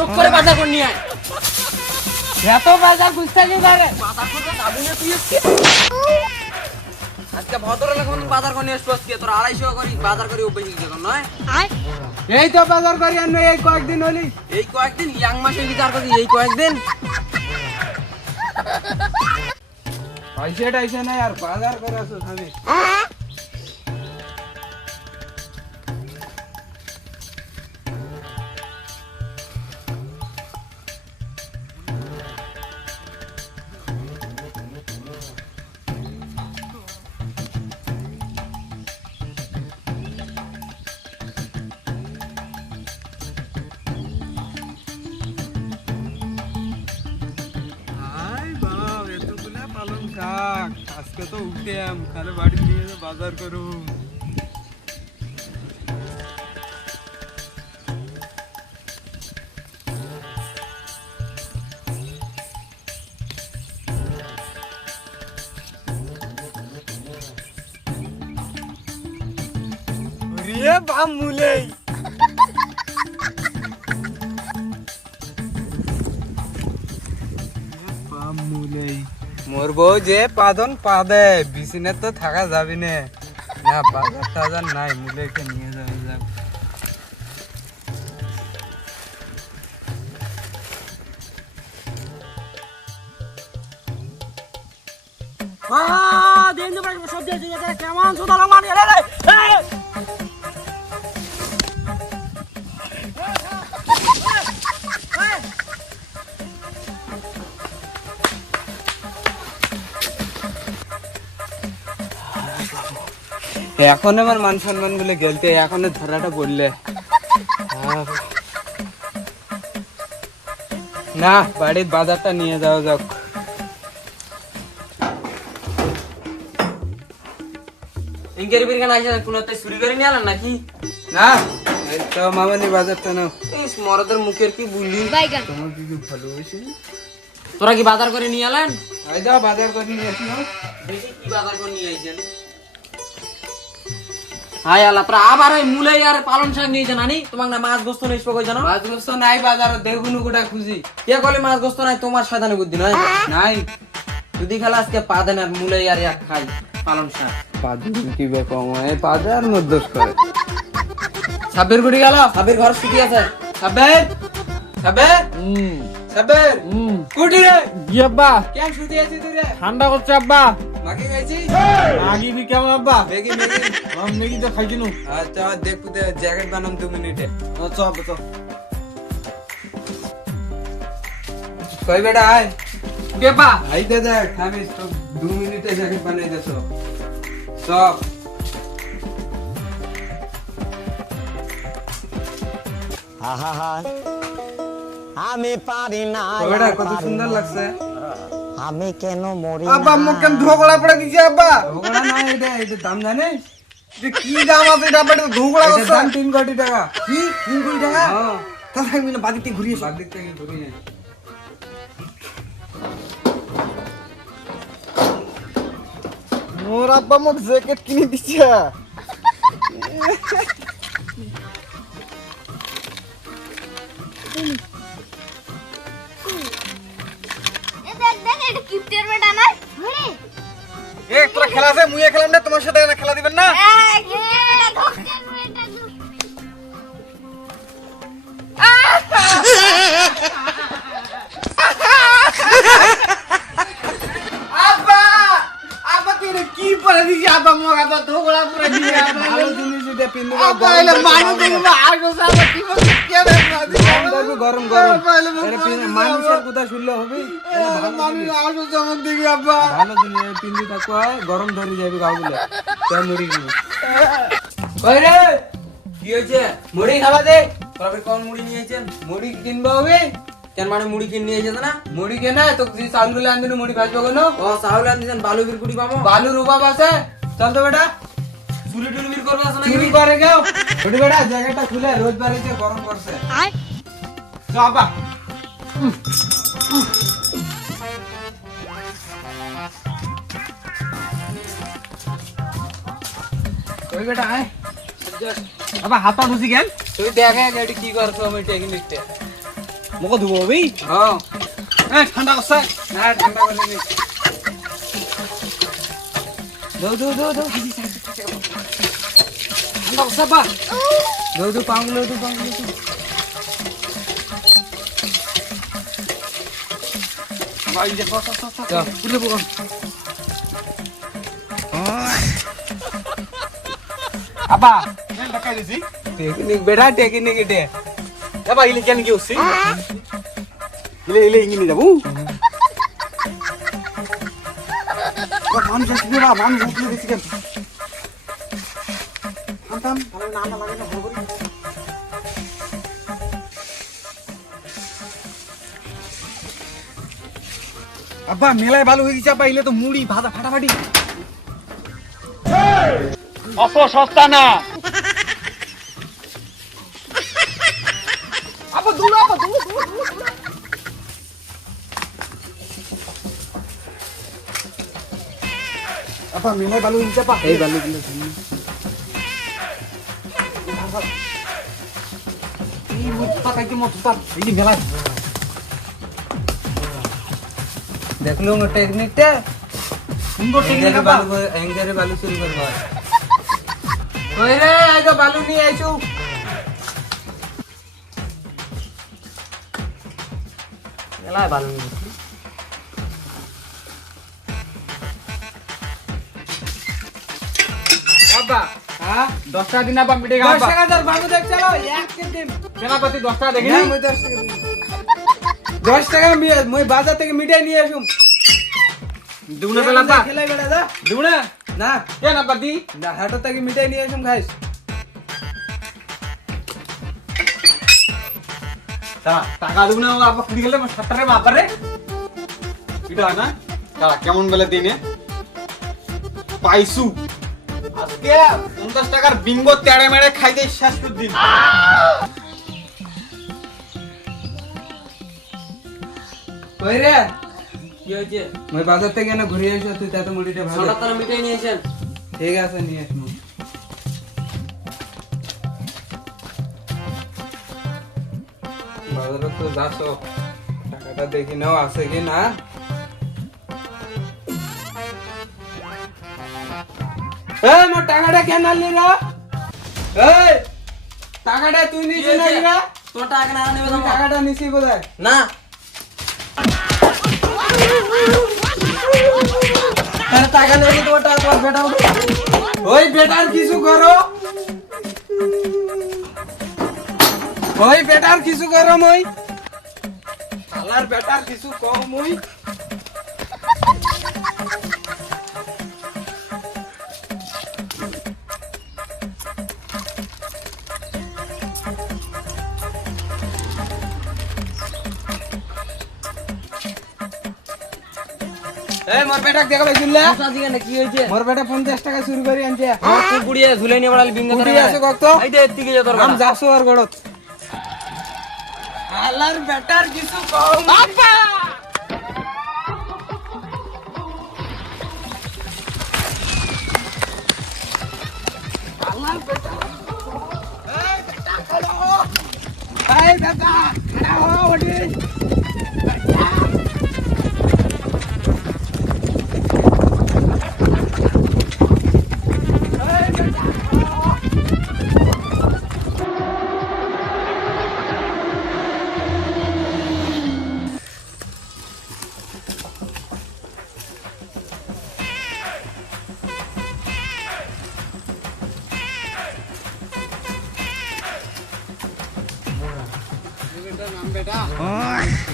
চোখ করে বাজার করে নিয়ে আয়। এত বাজার বুঝতে কি পারে বাজার করতে যাবি তুই আজকে? ভদ্রলোক মানুষ বাজার করে আসব আজকে। তোর আড়াইশো করি বাজার করে গেছে এখন নয়? এই তো বাজার করি আর এই কয়েকদিন হলি। এই কয়েকদিন ইয়াং মাসে বিচার করছি এই কয়েকদিন। পয়সা টাইসা নাই আর বাজার করে আসো আমি আজকে তো উঠে আম তাহলে বাড়ি নিয়ে বাজার করুম রে মোর বউ যে পাদন পাদে বিছিনে তো থাকা যাবি না। না বাজার টাজার নাই মুলেকে নিয়ে যাবে যাক কেমন সুদালো এখন আমার মান সম্মান বলে গেলতে এখন ধরাটা বললে না বাড়ির বাজারটা নিয়ে যাওয়া যাক। ইংকের বির আইসা? কোনো তাই চুরি করে নিয়ে আলেন নাকি? না এই তো মামানি বাজারটা নাও। ইস মরদের মুখের কি তোমার ভালোবাসি? তোরা কি বাজার করে নিয়ে আলেন? এই দাও বাজার করে নিয়ে আসি দেখি কি বাজার করে নিয়ে আইছেন? হাই আল্লাহ তোরা আবার ওই মুলে আর পালন শাক নিয়েছেন আনি? তোমার না মাছ গোস্ত নিয়ে এসবো কইছেন মাছ গোস্ত নাই বাজার দেখুন গোটা খুঁজি। কে কলে মাছ গোস্ত নাই? তোমার শয়তানি বুদ্ধি নয় নাই। যদি খেলা আজকে পা দেন আর মুলে আর এক খাই পালন শাক। পাঁচজন কি বেকম এই বাজার মধ্যে করে সাব্বির গুড়ি গেল? সাব্বির ঘর ছুটি আছে। সাবের সাবের সাবের কুটি রে! কেন শুতে আছিস তুই রে? ঠান্ডা করছে আব্বা। আগিনি কেমন আব্বা? Baggy Maggi. আমি মেগি তো খাইছি নু আচ্ছা দেখু জ্যাকেট বানাম দু মিনিটে। আচ্ছা আব্বা তো কই বেটা আয়। কে পা আইতে দেখ আমি তো দু মিনিটে জ্যাকেট বানাই দেছো। সব আহা আমি পারি না কই কত সুন্দর লাগছে। আমি কেন মরি আব্বা মুখ কেন ধোকড়া পড়ে দিছে আব্বা? ওগুলা না এটা এটা দাম জানে যে কি দাম আছে এটা আব্বা এটা ধোকড়া এটার দাম তিন কোটি টাকা। কি? তিন কোটি টাকা? হ্যাঁ। তাহলে আমি না বাদিকতে ঘুরিয়েছি বাদ দিক থেকে ঘুরিয়ে মোর আব্বা মোক জ্যাকেট কিনে দিছে। এ এ তোরা খেলা আছে? মুইয়ে খেলাম না তোমার সাথে না খেলা দিবেন না? এই কিপ্টের বেটা ধরতেন বেটা আব্বা আব্বা কি পরে দিছি? আব্বা মোক আব্বা ধোকড়া পরে দিছে আব্বা। ভালো জিনিস এটা পিন্ধে আব্বা এলে মানুষ দেখবে আব্বা কি বলছে কে দেখবে গরম গরম। মানুষের কথা শুনলে হবে। ভালো জিনিস। পিন্ধি থাকো গরম ধরে যাবি গাও তাই মুড়ি রে? কি হয়েছে? মুড়ি খাবা দে। তোরা কোন মুড়ি নিয়েছেন মুড়ি কিনবো হবে? কেন মানে মুড়ি কিনে নিয়ে এসেছে না? মুড়ি কেনা তো চাউল আনদিন মুড়ি ভাজবো কেন? ও সাহুল আনছেন বালু বির কুড়ি পাবো বালুর অভাব আছে। চল তো বেটা। চুরি টুরি বির করবে চুরি করে কেউ। বেটা জায়গাটা খুলে রোজ বাড়িতে গরম করছে চ আব্বা ওই বেটা আয় আব্বা হাতা খুশি কেন তুই দেখে এটি কি করছ আমি টেকনিকটা মোক ধুব হবি হ্যাঁ এই ঠান্ডা করছে না ঠান্ডা করে নি দৌ দৌ দৌ দৌ ঠান্ডা করছে বা দৌ দৌ পাঙ্গুলো দৌ পাঙ্গুলো দৌ বেটা টেকনিক এটা। আবা, ইলে কেন কি হচ্ছে? ইলে ইলে ইঙ্গিনি যাব মানুষ আসবে বা মানুষ আসবে বেশি কেন থাম থাম তাহলে না না লাগে না আব্বা মেলায় ভালো হয়ে গেছে আব্বা ইলে তো মুড়ি ভাজা ফাটাফাটি। অত সস্তা না আব্বা। আব্বা মেলায় ভালো হয়ে গেছে আব্বা। এই কাইতে মুত্তা এই মেলায়। দেখল না টেকনিকটা সুন্দর টেকনিক বালু এঙ্গারে বালু চুরি করব। কই রে আই তো বালু নিয়ে আইছো। এলাই আব্বা হ্যাঁ? দশ টাকা দিন আব্বা মিটে দশ টাকা বাবু দেখ চলো এক দিন সেনাপতি দশ দেখি না, মই দশ টাকা দিই। দশ টাকা মি- মই বাজার থেকে মিঠাই নিয়ে আসুম দুগুনে পেলাম আব্বা খেলাই বেড়া যা দুগুনে না কেন আব্বা দি না হাটো থেকে মিঠাই নিয়ে আসুম খাইস দাঁড়া, টাকা দুগুনে আমার আব্বা কুড়ি গেলে আমার সাতটারে বাবা রে এটা না দাঁড়া কেমন বেলে দিনে পাইছু আজকে পঞ্চাশ টাকার বিঙ্গো তেড়ে মেড়ে খাইতে শেষ করে দিন কই রে কি হয়েছে? মই বাজার থেকে না ঘুরে এসো তুই তাতে মুড়িটা ভালো তারা মিটাই নিয়েছেন ঠিক আছে নিয়ে আসব। বাজারে তো যাচ্ছ। টাকাটা দেখি নাও আছে কি না? এই মোর টাকাটা কেন আনলি রা এই টাকাটা তুই নিছিস না রা তোর টাকা না নেবে টাকাটা নিছি বোধহয়। না টাকা নেবে তোমার টাকা তোমার বেটা ওই বেটার কিছু করো। ওই বেটার কিছু করো মই। শালার বেটার কিছু কম মই। এই মোর বেটাক দেখা পাইছিলা কি হয়েছে? মোর বেটা পঞ্চাশ টাকা চুরি করে আনছে। আমার খুব বুড়িয়ে ঝুলে নিয়ে বড়ালি বিঙ্গ বুড়ি আছে কত? এই দে এদিকে যা তোর আম যাসো আর গড়ত। আলার বেটার কিছু কম বাবা এই বেটা খড়া হো ওঠে 哎